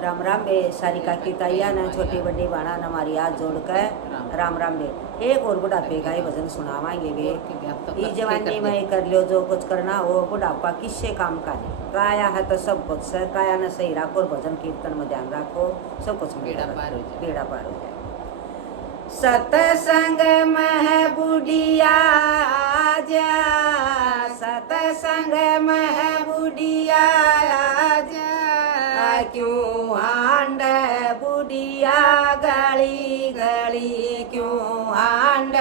राम राम बे सारी काकी ताइया ने छोटी बड़ी बाणा ने हमारी हाथ जोड़ कर राम राम बे। एक और बुढ़ापे का ही भजन सुनावाएंगे बे। ई जवानी में कर लियो जो कुछ करना हो, बुढ़ापा किससे काम का नहीं। काया है तो सब कुछ सर, काया ने सही रखो, भजन कीर्तन में ध्यान रखो, सब कुछ बेड़ा पार हो जाए। सतसंग में बुढ़िया जा, सतसंग में बुढ़िया जा, क्यों आंड बुढ़िया गली गली, क्यों आंड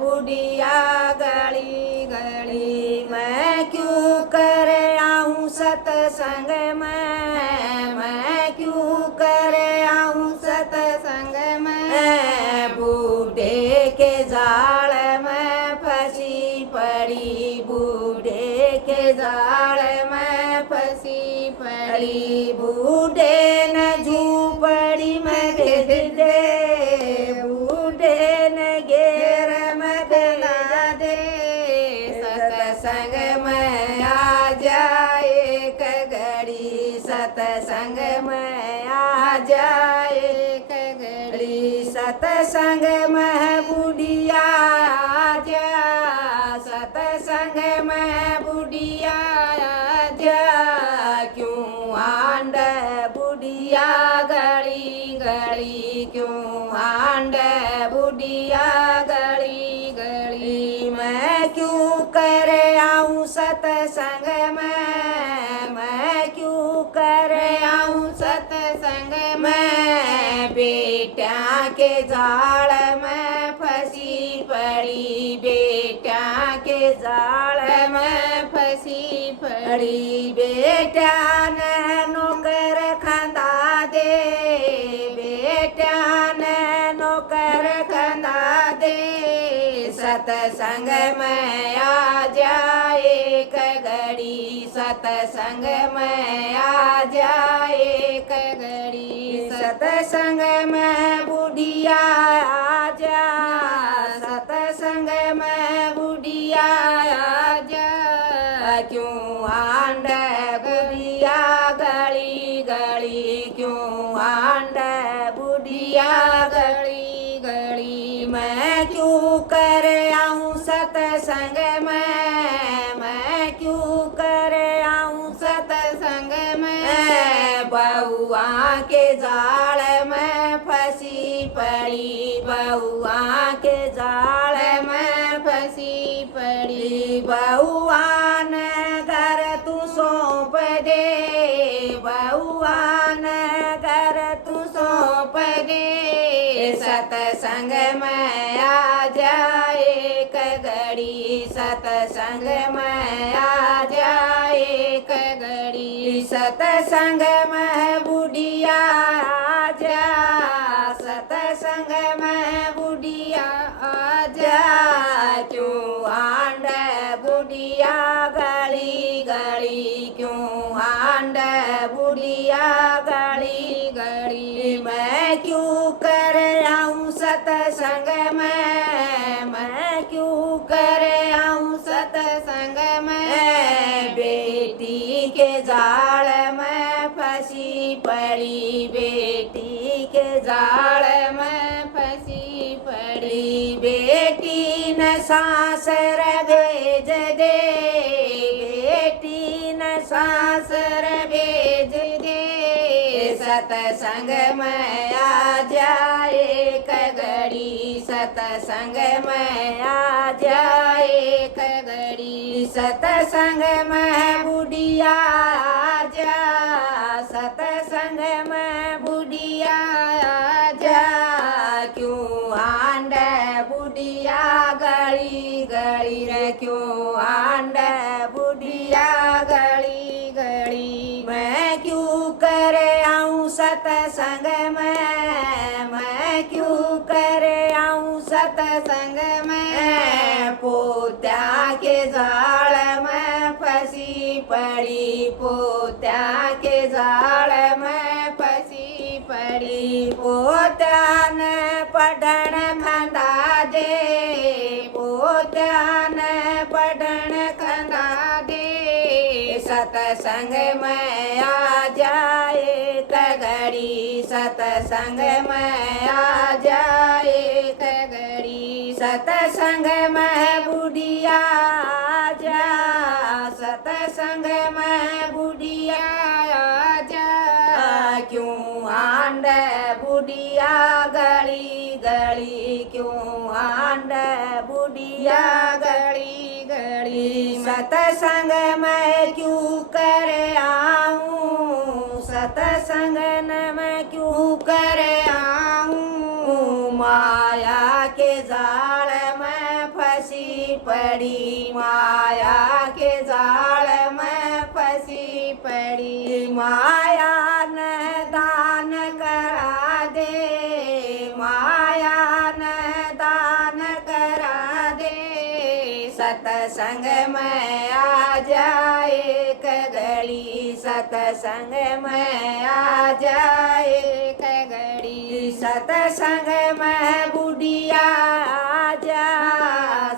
बुढ़िया गली गली। मैं क्यों कर आऊँ सतसंग में, मैं क्यों कर आऊँ सतसंग में, बूढ़े के जाल में फंसी पड़ी, बूढ़े के जाल में फंसी पड़ी। बूढ़े न झूपड़ी में भेज दे, बूढ़े न घेर में बना दे। सतसंग में आ जाए कगड़ी, सतसंग में आ जाए कगड़ी। सतसंग में बुढ़िया जा, सतसंग में बुढ़िया जा, क्यों आंड बुढ़िया गली गली, क्यों आंड बुढ़िया गली गली। मैं क्यों कर आऊँ सतसंग में, मैं क्यों कर आऊँ सतसंग में, बेटा के जाल में फंसी पड़ी, बेटा के जाल में फंसी पड़ी। बेटा ने नौकर खंदा दे, बेटा ने नौकर खंदा दे। सतसंग में आ जाए कगड़ी, सतसंग में आ जाए कगड़ी। सतसंग में बुढ़िया आ जा, सतसंग में बुढ़िया आ जा, क्यों आंड बुढ़िया गली गली, क्यों आंड बुढ़िया गली गली। मैं क्यों कर आऊँ सतसंग में, मैं क्यों कर आऊँ सतसंग में, बहुआ के जाल में फंसी पड़ी, बहुआ के जाल में फंसी पड़ी। बहुआ ने घर तू सौंप दे, बहुआ ने घर तू सौंप दे। सतसंग में आ जाए कगड़ी, सतसंग में आ जाए कगड़ी। सतसंग में बुढ़िया आ जा, सतसंग में बुढ़िया आ जा, क्यों आंड बुढ़िया गली गली, क्यों आंड बुढ़िया गली गली। मैं क्यों कर आऊँ सतसंग में, मैं क्यों कर आऊँ सतसंग में, बेटी के जाल में फंसी पड़ी, बेटी के जाल में फंसी पड़ी। बेटी न सासर भेज दे, बेटी न सासर भेज दे। सतसंग में आ जाए कगड़ी, सतसंग में आ जाए कगड़ी। सतसंग में बुढ़िया आ जा, सतसंग में बुढ़िया आ जा, क्यों आंड बुढ़िया गली गली रे, क्यों आंड बुढ़िया गली गली। मैं क्यों कर आऊँ सतसंग में, मैं क्यों कर आऊँ सतसंग में, पोत्या के जाल में फंसी पड़ी, पोत्या के जाल में फंसी पड़ी। पोत्या ने पढ़न खंदा दे, पोत्या ने पढ़न खंदा दे। सतसंग में आ जाए कगड़ी, घड़ी सतसंग में आ जाए एक घड़ी सतसंग में बुढ़िया आ जा सतसंग में बुढ़िया आ जा क्यों आंड बुढ़िया गली गली क्यों आंड बुढ़िया गली गली सतसंग में क्यों कर आऊं सतसंग में क्यों कर आऊं माया के जाल में फंसी पड़ी माया के जाल में फंसी पड़ी माया न दान करा दे माया न दान करा दे सतसंग में आ जाए एक घड़ी सतसंग में आ जाए एक घड़ी सतसंग में बुढ़िया आ जा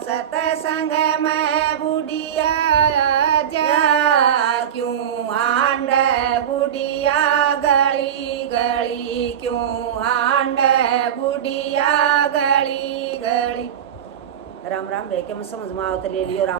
सतसंग में बुढ़िया आ जा क्यों आंड बुढ़िया गली गली क्यों आंड बुढ़िया गली गली। राम राम भाई के समझ में आवत ले लियो राम।